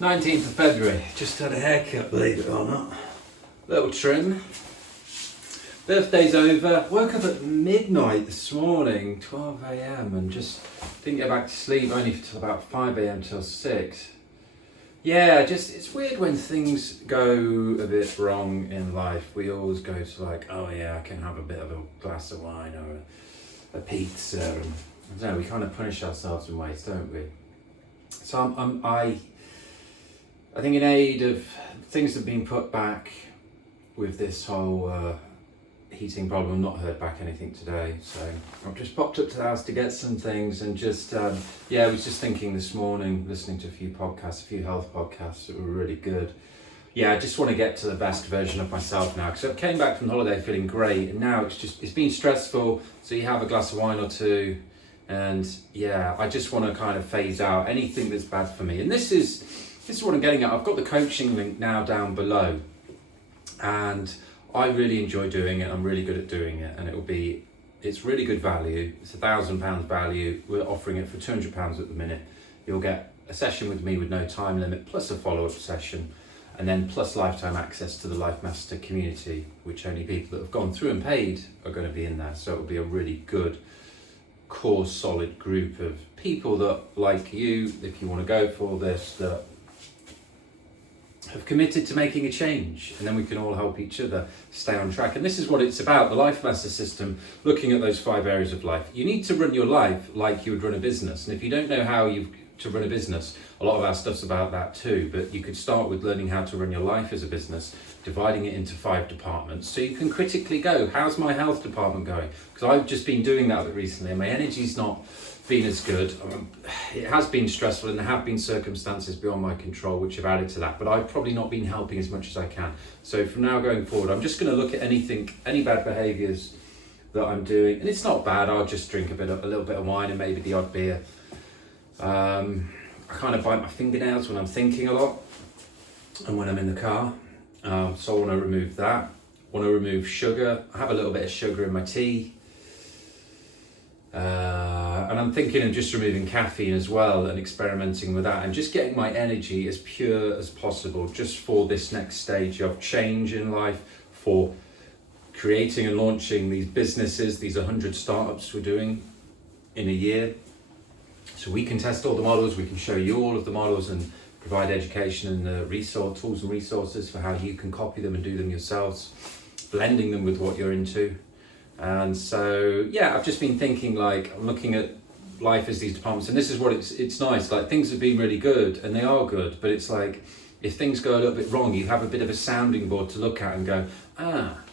19th of February, just had a haircut, believe it or not. Little trim. Birthday's over. Woke up at midnight this morning, 12 a.m, and just didn't get back to sleep only till about 5 a.m. till 6. Yeah, it's weird when things go a bit wrong in life. We always go to like, oh yeah, I can have a bit of a glass of wine or a pizza. And, I don't know, we kind of punish ourselves in ways, don't we? So I think in aid of things that have been put back with this whole heating problem, I've not heard back anything today. So I've just popped up to the house to get some things and just, I was just thinking this morning, listening to a few health podcasts that were really good. Yeah, I just want to get to the best version of myself now, because I came back from holiday feeling great, and now it's been stressful, so you have a glass of wine or two, and yeah, I just want to kind of phase out anything that's bad for me. And this is what I'm getting at. I've got the coaching link now down below, and I really enjoy doing it. I'm really good at doing it, and it's really good value. It's £1,000 value. We're offering it for £200 at the minute. You'll get a session with me with no time limit, plus a follow-up session, and then plus lifetime access to the Life Master community, which only people that have gone through and paid are going to be in there. So it will be a really good core solid group of people that, like you, if you want to go for this, that have committed to making a change, and then we can all help each other stay on track. And this is what it's about, the Life Master system, looking at those 5 areas of life. You need to run your life like you would run a business, and if you don't know how to run a business, a lot of our stuff's about that too, but you could start with learning how to run your life as a business, dividing it into 5 departments, so you can critically go, how's my health department going? Because I've just been doing that a bit recently, and my energy's not been as good. It has been stressful, and there have been circumstances beyond my control which have added to that, but I've probably not been helping as much as I can. So from now going forward, I'm just going to look at any bad behaviours that I'm doing, and it's not bad. I'll just drink a little bit of wine and maybe the odd beer. I kind of bite my fingernails when I'm thinking a lot and when I'm in the car, so I want to remove that. I want to remove sugar. I have a little bit of sugar in my tea. And I'm thinking of just removing caffeine as well and experimenting with that and just getting my energy as pure as possible just for this next stage of change in life, for creating and launching these businesses, these 100 startups we're doing in a year. So we can test all the models, we can show you all of the models and provide education and tools and resources for how you can copy them and do them yourselves, blending them with what you're into. And so, yeah, I've just been thinking, like, I'm looking at life as these departments, and this is what it's nice, like, things have been really good, and they are good, but it's like, if things go a little bit wrong, you have a bit of a sounding board to look at and go,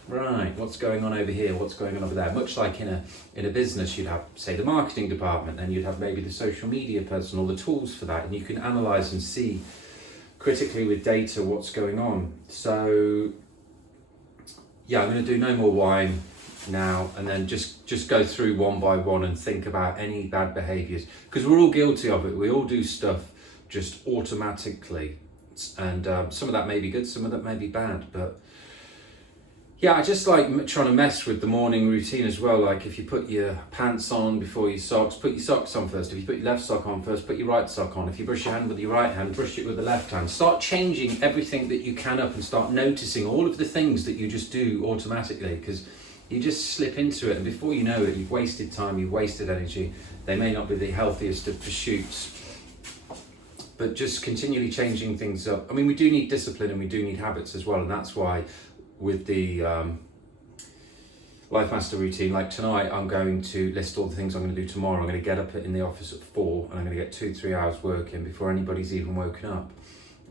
right, what's going on over here, what's going on over there? Much like in a business, you'd have, say, the marketing department, and you'd have maybe the social media person, or the tools for that, and you can analyse and see critically with data what's going on. So, yeah, I'm going to do no more wine now, and then just go through one by one and think about any bad behaviours, because we're all guilty of it. We all do stuff just automatically, and some of that may be good, some of that may be bad, but yeah, I just like trying to mess with the morning routine as well. Like, if you put your pants on before your socks, put your socks on first. If you put your left sock on first, put your right sock on. If you brush your hand with your right hand, brush it with the left hand. Start changing everything that you can up, and start noticing all of the things that you just do automatically, because you just slip into it, and before you know it, you've wasted time, you've wasted energy. They may not be the healthiest of pursuits, but just continually changing things up. I mean, we do need discipline, and we do need habits as well, and that's why with the Life Master routine, like tonight, I'm going to list all the things I'm going to do tomorrow. I'm going to get up in the office at 4, and I'm going to get 2-3 hours working before anybody's even woken up.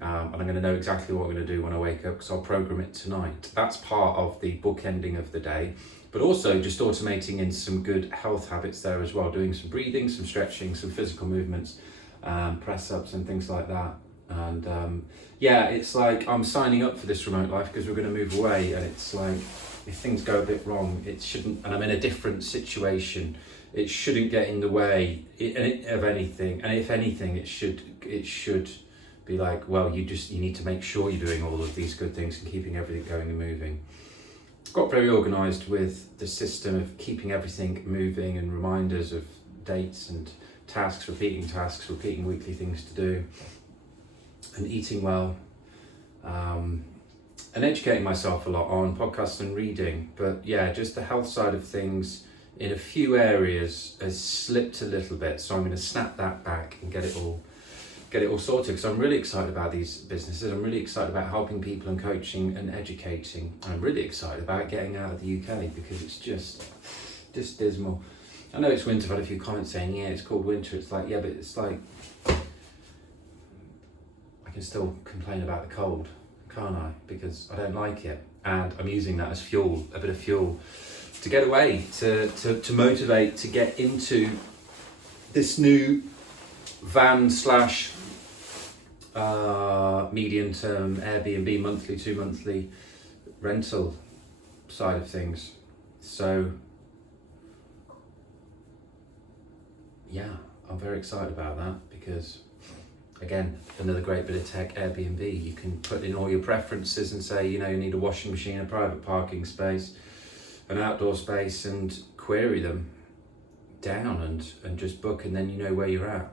And I'm going to know exactly what I'm going to do when I wake up, because I'll program it tonight. That's part of the bookending of the day, but also just automating in some good health habits there as well, doing some breathing, some stretching, some physical movements, press-ups and things like that. And yeah, it's like I'm signing up for this remote life because we're going to move away, and it's like, if things go a bit wrong, it shouldn't, and I'm in a different situation, it shouldn't get in the way of anything. And if anything, it should be like, well, you need to make sure you're doing all of these good things and keeping everything going and moving. Got very organised with the system of keeping everything moving, and reminders of dates and tasks, repeating weekly things to do. and eating well, and educating myself a lot on podcasts and reading. But yeah, just the health side of things in a few areas has slipped a little bit, so I'm going to snap that back and get it all sorted, because I'm really excited about these businesses. I'm really excited about helping people and coaching and educating. I'm really excited about getting out of the UK, because it's just dismal. I know it's winter. I've had a few comments saying, yeah, it's called winter. It's like, yeah, but it's like, I can still complain about the cold, can't I? Because I don't like it, and I'm using that as fuel, a bit of fuel, to get away, to motivate, to get into this new van slash medium term Airbnb monthly to monthly rental side of things. So yeah, I'm very excited about that, because again, another great bit of tech, Airbnb. You can put in all your preferences and say, you know, you need a washing machine, a private parking space, an outdoor space, and query them down and just book, and then you know where you're at.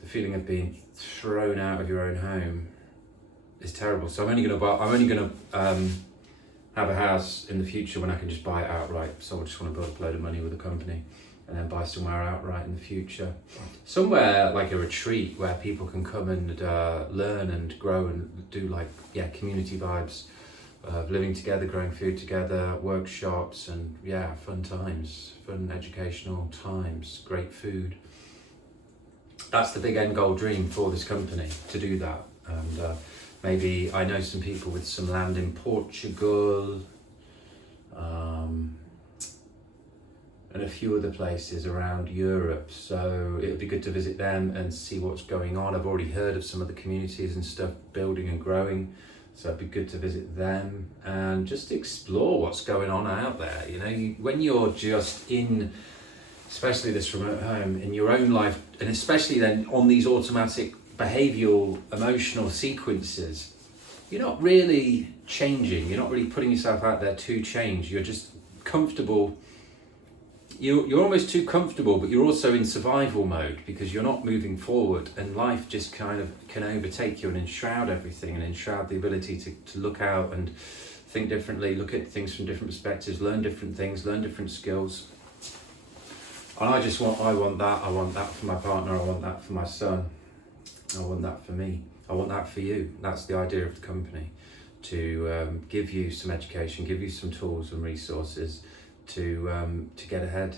The feeling of being thrown out of your own home is terrible. So I'm only going to have a house in the future when I can just buy it outright. So I just want to build up a load of money with a company and then buy somewhere outright in the future. Somewhere like a retreat where people can come and learn and grow and do community vibes of living together, growing food together, workshops, and fun times, fun educational times, great food. That's the big end goal dream for this company, to do that. And maybe I know some people with some land in Portugal, and a few other places around Europe. So it would be good to visit them and see what's going on. I've already heard of some of the communities and stuff building and growing. So it'd be good to visit them and just explore what's going on out there. You know, when you're just in, especially this remote home, in your own life, and especially then on these automatic behavioural, emotional sequences, you're not really changing. You're not really putting yourself out there to change. You're just comfortable. You're almost too comfortable, but you're also in survival mode, because you're not moving forward, and life just kind of can overtake you and enshroud everything, and enshroud the ability to look out and think differently, look at things from different perspectives, learn different things, learn different skills. And I want that for my partner, I want that for my son, I want that for me, I want that for you. That's the idea of the company, to give you some education, give you some tools and resources to get ahead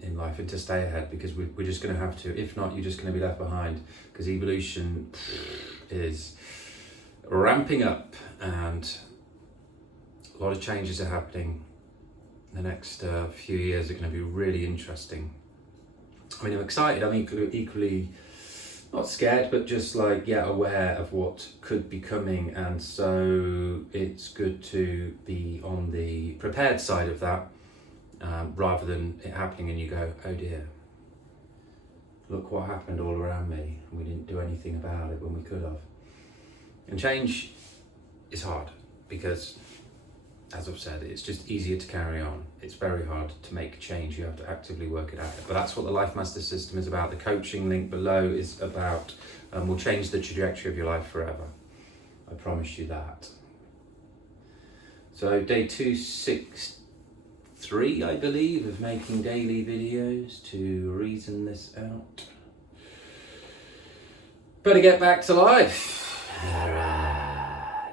in life, and to stay ahead, because we're just going to have to. If not, you're just going to be left behind, because evolution is ramping up, and a lot of changes are happening. The next few years are going to be really interesting. I mean, I'm excited. I'm equally not scared, but just aware of what could be coming. And so it's good to be on the prepared side of that, rather than it happening and you go, oh dear, look what happened all around me, and we didn't do anything about it when we could have. And change is hard, because as I've said, it's just easier to carry on. It's very hard to make change. You have to actively work it out. But that's what the Life Master System is about. The coaching link below is about, will change the trajectory of your life forever. I promise you that. So day 263, I believe, of making daily videos to reason this out. Better get back to life. All right.